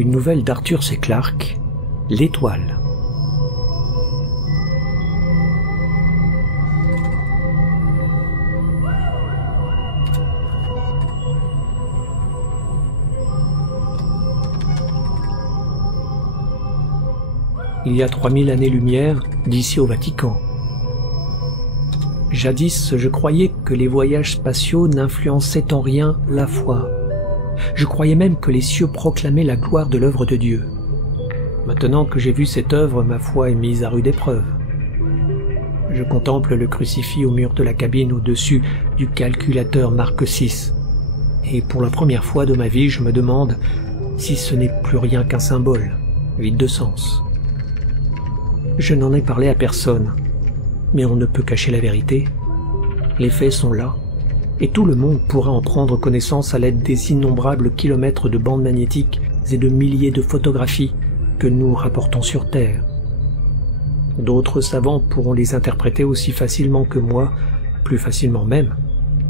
une nouvelle d'Arthur C. Clarke, L'étoile. Il y a 3000 années-lumière d'ici au Vatican. Jadis, je croyais que les voyages spatiaux n'influençaient en rien la foi. Je croyais même que les cieux proclamaient la gloire de l'œuvre de Dieu. Maintenant que j'ai vu cette œuvre, ma foi est mise à rude épreuve. Je contemple le crucifix au mur de la cabine au-dessus du calculateur Mark VI. Et pour la première fois de ma vie, je me demande si ce n'est plus rien qu'un symbole, vide de sens. Je n'en ai parlé à personne, mais on ne peut cacher la vérité. Les faits sont là, et tout le monde pourra en prendre connaissance à l'aide des innombrables kilomètres de bandes magnétiques et de milliers de photographies que nous rapportons sur Terre. D'autres savants pourront les interpréter aussi facilement que moi, plus facilement même,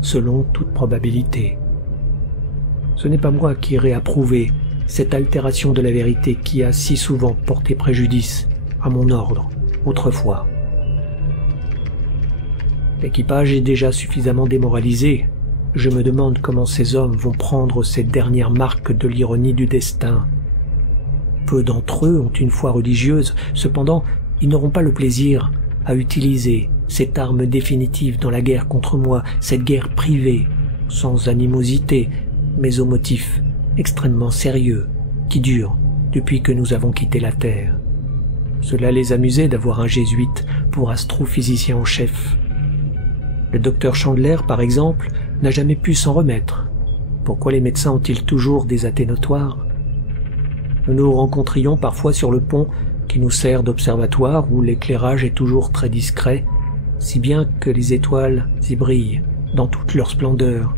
selon toute probabilité. Ce n'est pas moi qui irai approuver cette altération de la vérité qui a si souvent porté préjudice à mon ordre, autrefois. L'équipage est déjà suffisamment démoralisé. Je me demande comment ces hommes vont prendre ces dernières marques de l'ironie du destin. Peu d'entre eux ont une foi religieuse, cependant, ils n'auront pas le plaisir à utiliser cette arme définitive dans la guerre contre moi, cette guerre privée, sans animosité, mais au motif extrêmement sérieux, qui dure depuis que nous avons quitté la Terre. Cela les amusait d'avoir un jésuite pour astrophysicien en chef. Le docteur Chandler, par exemple, n'a jamais pu s'en remettre. Pourquoi les médecins ont-ils toujours des athées notoires? Nous nous rencontrions parfois sur le pont qui nous sert d'observatoire où l'éclairage est toujours très discret, si bien que les étoiles y brillent dans toute leur splendeur.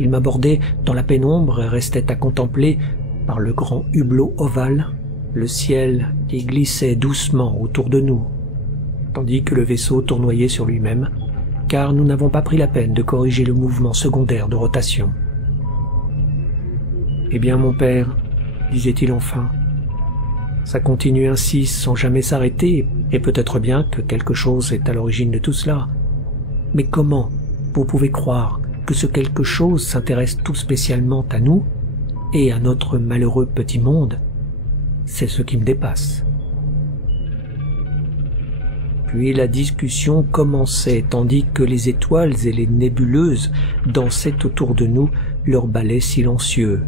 Il m'abordait dans la pénombre et restait à contempler, par le grand hublot ovale, le ciel qui glissait doucement autour de nous, tandis que le vaisseau tournoyait sur lui-même, car nous n'avons pas pris la peine de corriger le mouvement secondaire de rotation. « Eh bien, mon père, disait-il enfin, ça continue ainsi sans jamais s'arrêter, et peut-être bien que quelque chose est à l'origine de tout cela. Mais comment vous pouvez croire que ce quelque chose s'intéresse tout spécialement à nous et à notre malheureux petit monde? C'est ce qui me dépasse. » Puis la discussion commençait, tandis que les étoiles et les nébuleuses dansaient autour de nous leur ballet silencieux,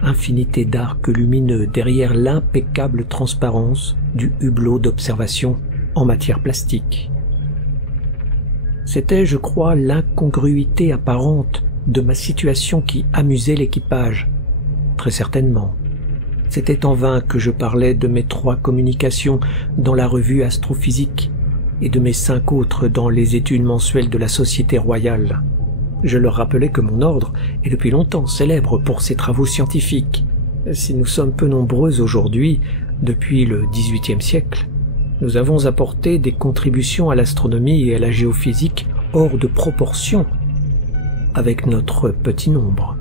infinité d'arcs lumineux derrière l'impeccable transparence du hublot d'observation en matière plastique. C'était, je crois, l'incongruité apparente de ma situation qui amusait l'équipage, très certainement. C'était en vain que je parlais de mes 3 communications dans la revue Astrophysique et de mes 5 autres dans les études mensuelles de la Société royale. Je leur rappelais que mon ordre est depuis longtemps célèbre pour ses travaux scientifiques. Si nous sommes peu nombreux aujourd'hui, depuis le XVIIIe siècle, nous avons apporté des contributions à l'astronomie et à la géophysique hors de proportion avec notre petit nombre.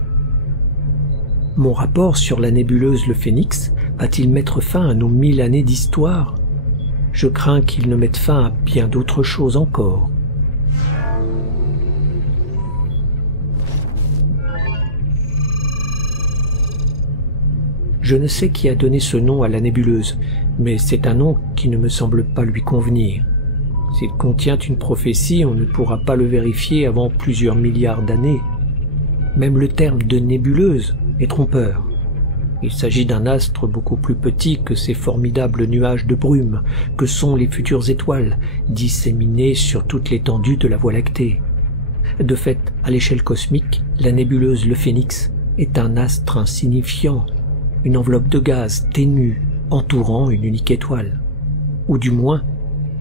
Mon rapport sur la nébuleuse le Phénix va-t-il mettre fin à nos 1000 années d'histoire? Je crains qu'il ne mette fin à bien d'autres choses encore. Je ne sais qui a donné ce nom à la nébuleuse, mais c'est un nom qui ne me semble pas lui convenir. S'il contient une prophétie, on ne pourra pas le vérifier avant plusieurs milliards d'années. Même le terme de nébuleuse est trompeur. Il s'agit d'un astre beaucoup plus petit que ces formidables nuages de brume que sont les futures étoiles, disséminées sur toute l'étendue de la Voie lactée. De fait, à l'échelle cosmique, la nébuleuse le Phénix est un astre insignifiant, une enveloppe de gaz ténue entourant une unique étoile, ou du moins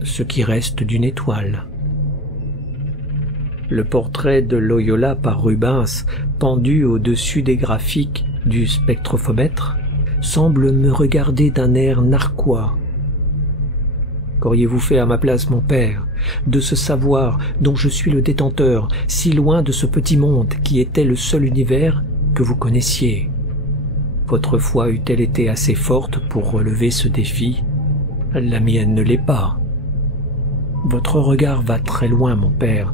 ce qui reste d'une étoile. Le portrait de Loyola par Rubens, pendu au-dessus des graphiques du spectrophomètre, semble me regarder d'un air narquois. Qu'auriez-vous fait à ma place, mon père, de ce savoir dont je suis le détenteur, si loin de ce petit monde qui était le seul univers que vous connaissiez? Votre foi eût-elle été assez forte pour relever ce défi? La mienne ne l'est pas. Votre regard va très loin, mon père,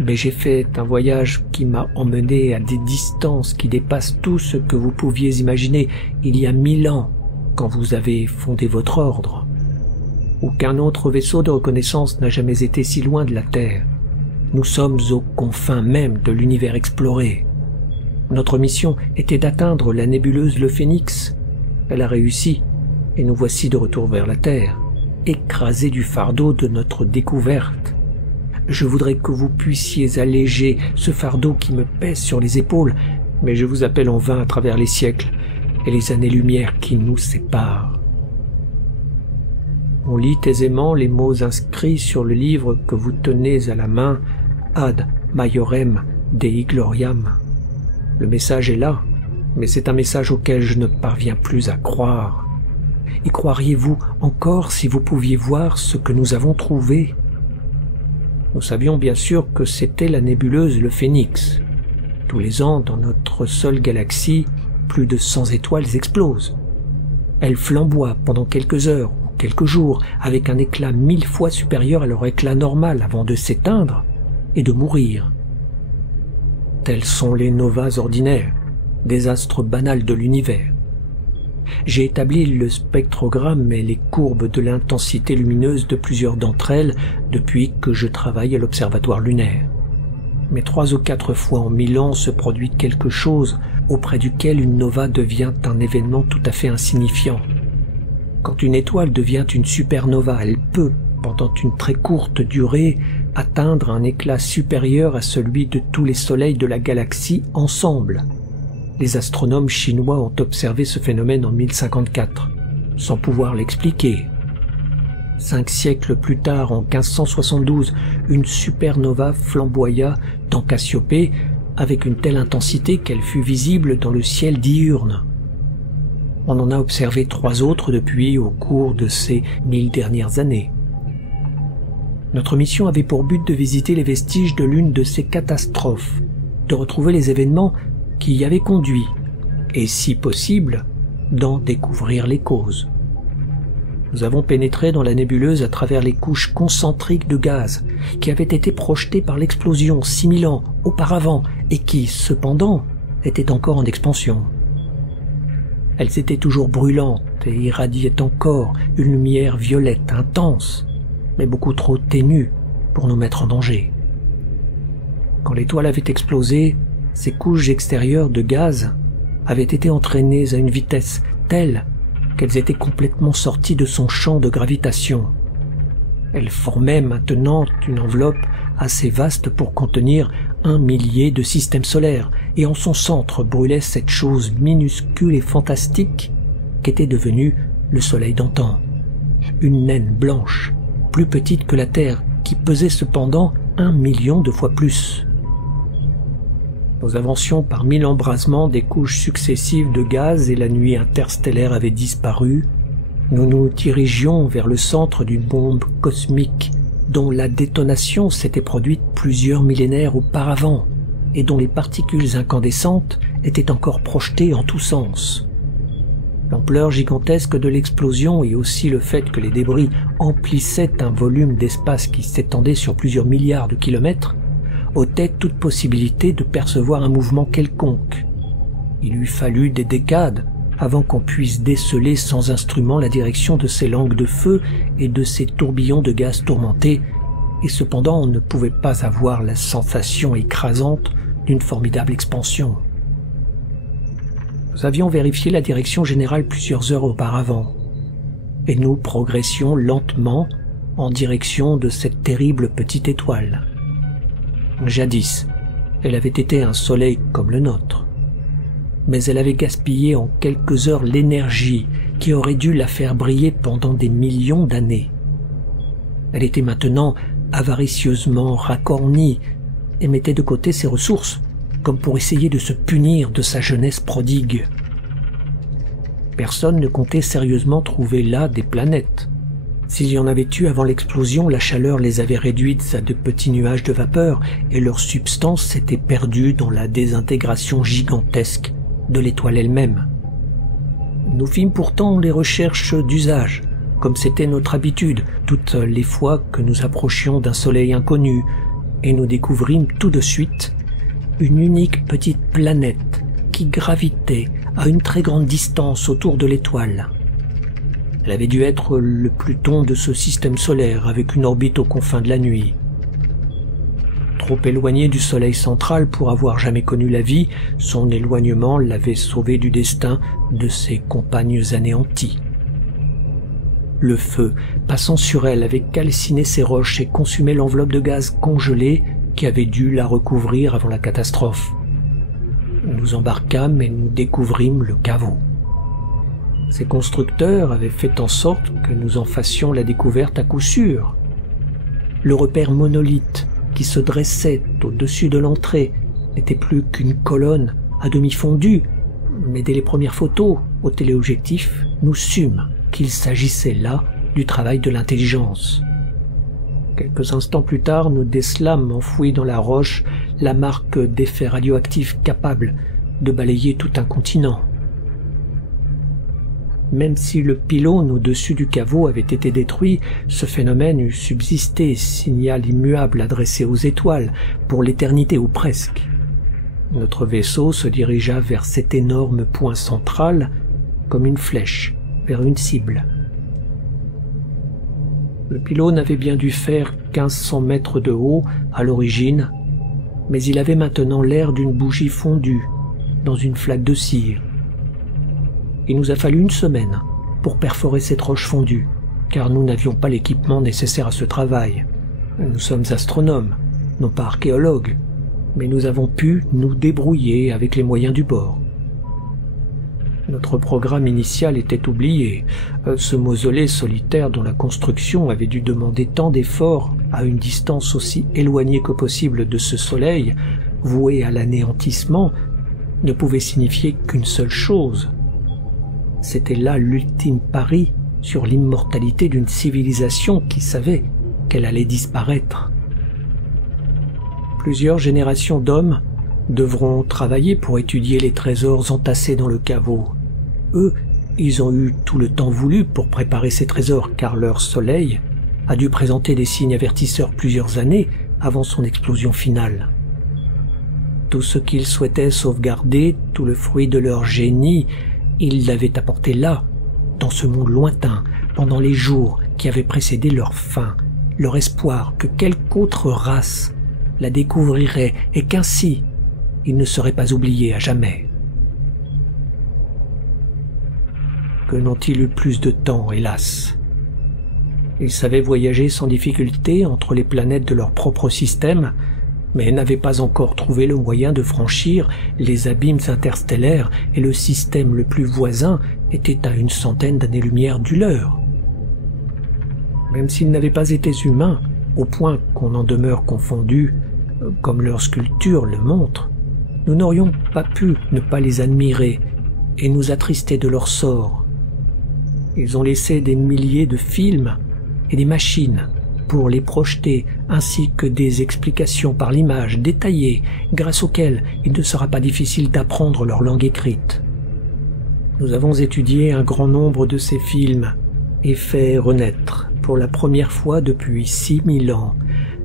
mais j'ai fait un voyage qui m'a emmené à des distances qui dépassent tout ce que vous pouviez imaginer il y a 1000 ans, quand vous avez fondé votre ordre. Aucun autre vaisseau de reconnaissance n'a jamais été si loin de la Terre. Nous sommes aux confins même de l'univers exploré. Notre mission était d'atteindre la nébuleuse Le Phénix. Elle a réussi, et nous voici de retour vers la Terre, écrasés du fardeau de notre découverte. Je voudrais que vous puissiez alléger ce fardeau qui me pèse sur les épaules, mais je vous appelle en vain à travers les siècles et les années-lumière qui nous séparent. On lit aisément les mots inscrits sur le livre que vous tenez à la main, Ad Maiorem Dei Gloriam. Le message est là, mais c'est un message auquel je ne parviens plus à croire. Y croiriez-vous encore si vous pouviez voir ce que nous avons trouvé? Nous savions bien sûr que c'était la nébuleuse Le Phénix. Tous les ans, dans notre seule galaxie, plus de 100 étoiles explosent. Elles flamboient pendant quelques heures ou quelques jours avec un éclat 1000 fois supérieur à leur éclat normal avant de s'éteindre et de mourir. Tels sont les novas ordinaires, des astres banals de l'univers. J'ai établi le spectrogramme et les courbes de l'intensité lumineuse de plusieurs d'entre elles depuis que je travaille à l'observatoire lunaire. Mais 3 ou 4 fois en 1000 ans se produit quelque chose auprès duquel une nova devient un événement tout à fait insignifiant. Quand une étoile devient une supernova, elle peut, pendant une très courte durée, atteindre un éclat supérieur à celui de tous les soleils de la galaxie ensemble. Les astronomes chinois ont observé ce phénomène en 1054, sans pouvoir l'expliquer. 5 siècles plus tard, en 1572, une supernova flamboya dans Cassiopée avec une telle intensité qu'elle fut visible dans le ciel diurne. On en a observé 3 autres depuis au cours de ces 1000 dernières années. Notre mission avait pour but de visiter les vestiges de l'une de ces catastrophes, de retrouver les événements qui y avaient conduit, et si possible, d'en découvrir les causes. Nous avons pénétré dans la nébuleuse à travers les couches concentriques de gaz qui avaient été projetées par l'explosion 6000 ans auparavant et qui, cependant, étaient encore en expansion. Elles étaient toujours brûlantes et irradiaient encore une lumière violette intense, mais beaucoup trop ténue pour nous mettre en danger. Quand l'étoile avait explosé, ces couches extérieures de gaz avaient été entraînées à une vitesse telle qu'elles étaient complètement sorties de son champ de gravitation. Elles formaient maintenant une enveloppe assez vaste pour contenir 1 millier de systèmes solaires, et en son centre brûlait cette chose minuscule et fantastique qu'était devenue le Soleil d'antan. Une naine blanche, plus petite que la Terre, qui pesait cependant 1 million de fois plus. Nous avancions par 1000 embrasements des couches successives de gaz et la nuit interstellaire avait disparu. Nous nous dirigions vers le centre d'une bombe cosmique dont la détonation s'était produite plusieurs millénaires auparavant et dont les particules incandescentes étaient encore projetées en tous sens. L'ampleur gigantesque de l'explosion et aussi le fait que les débris emplissaient un volume d'espace qui s'étendait sur plusieurs milliards de kilomètres ôtait toute possibilité de percevoir un mouvement quelconque. Il eût fallu des décades avant qu'on puisse déceler sans instrument la direction de ces langues de feu et de ces tourbillons de gaz tourmentés, et cependant on ne pouvait pas avoir la sensation écrasante d'une formidable expansion. Nous avions vérifié la direction générale plusieurs heures auparavant, et nous progressions lentement en direction de cette terrible petite étoile. Jadis, elle avait été un soleil comme le nôtre, mais elle avait gaspillé en quelques heures l'énergie qui aurait dû la faire briller pendant des millions d'années. Elle était maintenant avaricieusement racornie et mettait de côté ses ressources, comme pour essayer de se punir de sa jeunesse prodigue. Personne ne comptait sérieusement trouver là des planètes. S'il y en avait eu avant l'explosion, la chaleur les avait réduites à de petits nuages de vapeur et leur substance s'était perdue dans la désintégration gigantesque de l'étoile elle-même. Nous fîmes pourtant les recherches d'usage, comme c'était notre habitude, toutes les fois que nous approchions d'un soleil inconnu, et nous découvrîmes tout de suite une unique petite planète qui gravitait à une très grande distance autour de l'étoile. Elle avait dû être le Pluton de ce système solaire, avec une orbite aux confins de la nuit. Trop éloigné du soleil central pour avoir jamais connu la vie, son éloignement l'avait sauvé du destin de ses compagnes anéanties. Le feu, passant sur elle, avait calciné ses roches et consumé l'enveloppe de gaz congelé qui avait dû la recouvrir avant la catastrophe. Nous embarquâmes et nous découvrîmes le caveau. Ces constructeurs avaient fait en sorte que nous en fassions la découverte à coup sûr. Le repère monolithe qui se dressait au-dessus de l'entrée n'était plus qu'une colonne à demi fondue, mais dès les premières photos au téléobjectif, nous sûmes qu'il s'agissait là du travail de l'intelligence. Quelques instants plus tard, nous décelâmes enfouis dans la roche la marque d'effets radioactifs capables de balayer tout un continent. Même si le pylône au-dessus du caveau avait été détruit, ce phénomène eût subsisté, signal immuable adressé aux étoiles, pour l'éternité ou presque. Notre vaisseau se dirigea vers cet énorme point central, comme une flèche vers une cible. Le pylône avait bien dû faire 1500 mètres de haut à l'origine, mais il avait maintenant l'air d'une bougie fondue dans une flaque de cire. Il nous a fallu une semaine pour perforer cette roche fondue, car nous n'avions pas l'équipement nécessaire à ce travail. Nous sommes astronomes, non pas archéologues, mais nous avons pu nous débrouiller avec les moyens du bord. Notre programme initial était oublié. Ce mausolée solitaire dont la construction avait dû demander tant d'efforts à une distance aussi éloignée que possible de ce soleil, voué à l'anéantissement, ne pouvait signifier qu'une seule chose. C'était là l'ultime pari sur l'immortalité d'une civilisation qui savait qu'elle allait disparaître. Plusieurs générations d'hommes devront travailler pour étudier les trésors entassés dans le caveau. Eux, ils ont eu tout le temps voulu pour préparer ces trésors, car leur soleil a dû présenter des signes avertisseurs plusieurs années avant son explosion finale. Tout ce qu'ils souhaitaient sauvegarder, tout le fruit de leur génie, ils l'avaient apporté là, dans ce monde lointain, pendant les jours qui avaient précédé leur fin, leur espoir que quelque autre race la découvrirait et qu'ainsi ils ne seraient pas oubliés à jamais. Que n'ont-ils eu plus de temps, hélas? Ils savaient voyager sans difficulté entre les planètes de leur propre système, mais n'avaient pas encore trouvé le moyen de franchir les abîmes interstellaires, et le système le plus voisin était à une centaine d'années-lumière du leur. Même s'ils n'avaient pas été humains, au point qu'on en demeure confondu, comme leur sculpture le montre, nous n'aurions pas pu ne pas les admirer et nous attrister de leur sort. Ils ont laissé des milliers de films et des machines pour les projeter, ainsi que des explications par l'image détaillées, grâce auxquelles il ne sera pas difficile d'apprendre leur langue écrite. Nous avons étudié un grand nombre de ces films et fait renaître, pour la première fois depuis 6000 ans,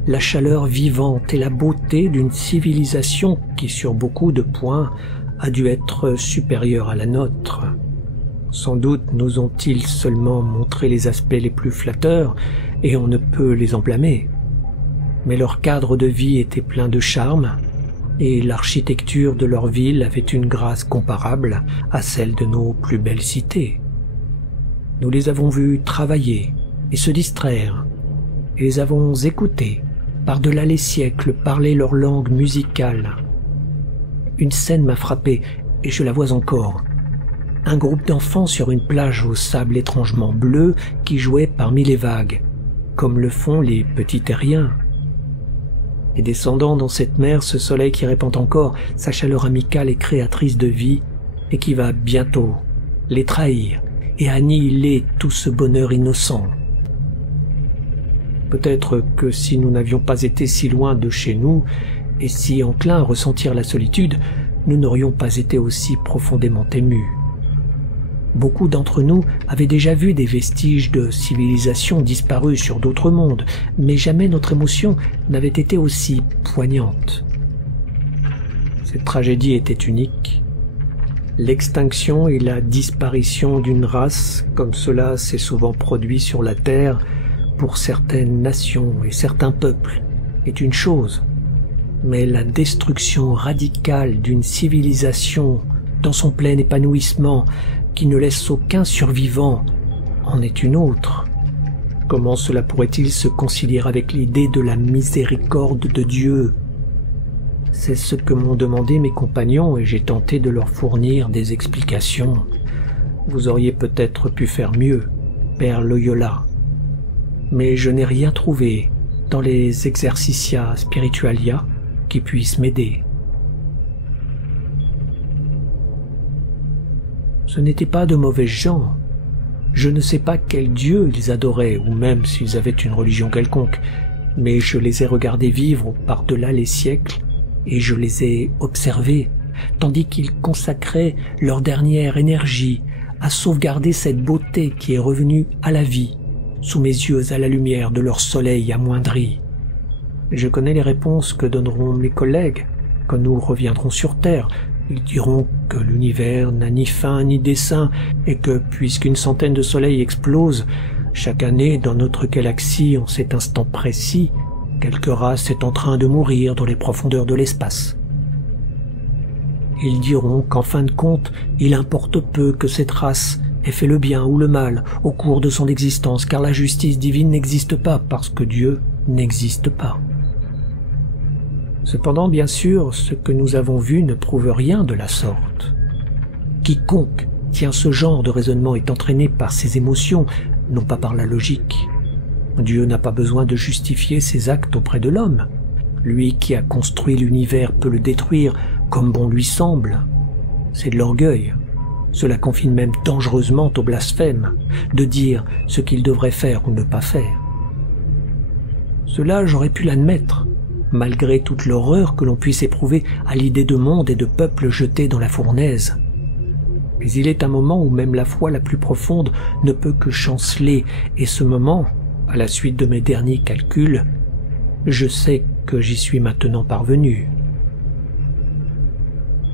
la chaleur vivante et la beauté d'une civilisation qui, sur beaucoup de points, a dû être supérieure à la nôtre. Sans doute nous ont-ils seulement montré les aspects les plus flatteurs, et on ne peut les en blâmer. Mais leur cadre de vie était plein de charme, et l'architecture de leur ville avait une grâce comparable à celle de nos plus belles cités. Nous les avons vus travailler et se distraire, et les avons écoutés, par-delà les siècles, parler leur langue musicale. Une scène m'a frappé, et je la vois encore. Un groupe d'enfants sur une plage au sable étrangement bleu qui jouait parmi les vagues, comme le font les petits terriens. Et descendant dans cette mer, ce soleil qui répand encore sa chaleur amicale et créatrice de vie, et qui va bientôt les trahir et annihiler tout ce bonheur innocent. Peut-être que si nous n'avions pas été si loin de chez nous, et si enclins à ressentir la solitude, nous n'aurions pas été aussi profondément émus. Beaucoup d'entre nous avaient déjà vu des vestiges de civilisation disparus sur d'autres mondes, mais jamais notre émotion n'avait été aussi poignante. Cette tragédie était unique. L'extinction et la disparition d'une race, comme cela s'est souvent produit sur la Terre, pour certaines nations et certains peuples, est une chose. Mais la destruction radicale d'une civilisation dans son plein épanouissement, qui ne laisse aucun survivant, en est une autre. Comment cela pourrait-il se concilier avec l'idée de la miséricorde de Dieu? C'est ce que m'ont demandé mes compagnons et j'ai tenté de leur fournir des explications. Vous auriez peut-être pu faire mieux, Père Loyola. Mais je n'ai rien trouvé dans les Exercitia Spiritualia qui puisse m'aider. Ce n'étaient pas de mauvais gens. Je ne sais pas quel dieu ils adoraient, ou même s'ils avaient une religion quelconque, mais je les ai regardés vivre par-delà les siècles, et je les ai observés, tandis qu'ils consacraient leur dernière énergie à sauvegarder cette beauté qui est revenue à la vie, sous mes yeux à la lumière de leur soleil amoindri. Je connais les réponses que donneront mes collègues quand nous reviendrons sur Terre. Ils diront que l'univers n'a ni fin ni dessein et que, puisqu'une centaine de soleils explosent chaque année dans notre galaxie en cet instant précis, quelque race est en train de mourir dans les profondeurs de l'espace. Ils diront qu'en fin de compte, il importe peu que cette race ait fait le bien ou le mal au cours de son existence, car la justice divine n'existe pas parce que Dieu n'existe pas. Cependant, bien sûr, ce que nous avons vu ne prouve rien de la sorte. Quiconque tient ce genre de raisonnement est entraîné par ses émotions, non pas par la logique. Dieu n'a pas besoin de justifier ses actes auprès de l'homme. Lui qui a construit l'univers peut le détruire comme bon lui semble. C'est de l'orgueil. Cela confine même dangereusement au blasphème, de dire ce qu'il devrait faire ou ne pas faire. Cela, j'aurais pu l'admettre, malgré toute l'horreur que l'on puisse éprouver à l'idée de monde et de peuple jetés dans la fournaise. Mais il est un moment où même la foi la plus profonde ne peut que chanceler, et ce moment, à la suite de mes derniers calculs, je sais que j'y suis maintenant parvenu.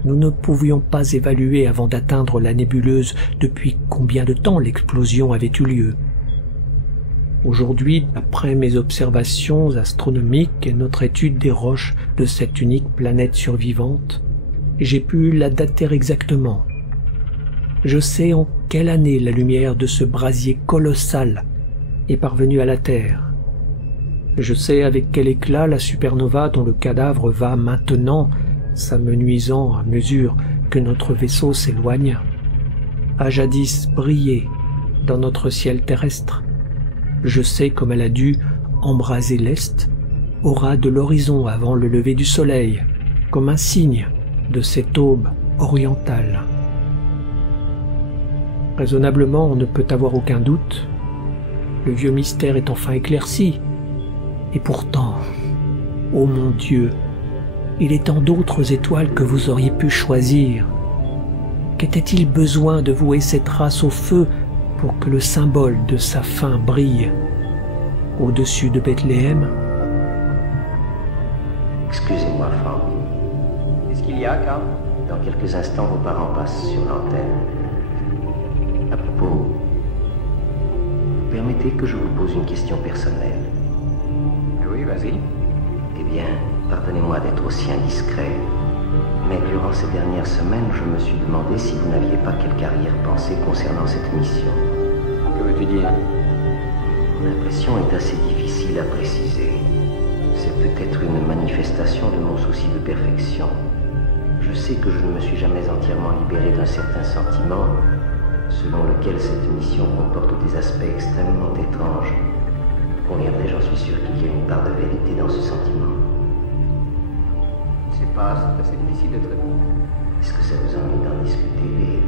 Nous ne pouvions pas évaluer avant d'atteindre la nébuleuse depuis combien de temps l'explosion avait eu lieu. Aujourd'hui, après mes observations astronomiques et notre étude des roches de cette unique planète survivante, j'ai pu la dater exactement. Je sais en quelle année la lumière de ce brasier colossal est parvenue à la Terre. Je sais avec quel éclat la supernova dont le cadavre va maintenant s'amenuisant à mesure que notre vaisseau s'éloigne, a jadis brillé dans notre ciel terrestre. Je sais comme elle a dû embraser l'Est, au ras de l'horizon avant le lever du soleil, comme un signe de cette aube orientale. Raisonnablement, on ne peut avoir aucun doute. Le vieux mystère est enfin éclairci. Et pourtant, ô mon Dieu, il est tant d'autres étoiles que vous auriez pu choisir. Qu'était-il besoin de vouer cette race au feu pour que le symbole de sa fin brille au-dessus de Bethléem? Excusez-moi, Franck. Qu'est-ce qu'il y a, Carl? Dans quelques instants, vos parents passent sur l'antenne. À propos, permettez que je vous pose une question personnelle. Oui, vas-y. Eh bien, pardonnez-moi d'être aussi indiscret, mais durant ces dernières semaines, je me suis demandé si vous n'aviez pas quelque arrière-pensée concernant cette mission. Que veux-tu dire? Mon impression est assez difficile à préciser. C'est peut-être une manifestation de mon souci de perfection. Je sais que je ne me suis jamais entièrement libéré d'un certain sentiment, selon lequel cette mission comporte des aspects extrêmement étranges. Vous conviendrez, j'en suis sûr qu'il y a une part de vérité dans ce sentiment. C'est assez difficile de te répondre. Est-ce que ça vous ennuie d'en discuter, Bill?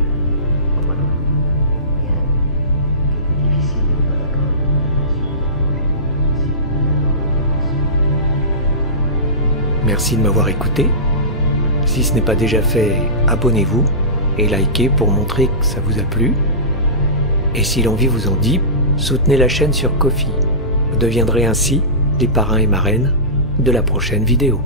Voilà. Bien. Il était difficile de ne pas accorder une attention. Merci de m'avoir écouté. Si ce n'est pas déjà fait, abonnez-vous et likez pour montrer que ça vous a plu. Et si l'envie vous en dit, soutenez la chaîne sur Ko-fi. Vous deviendrez ainsi les parrains et marraines de la prochaine vidéo.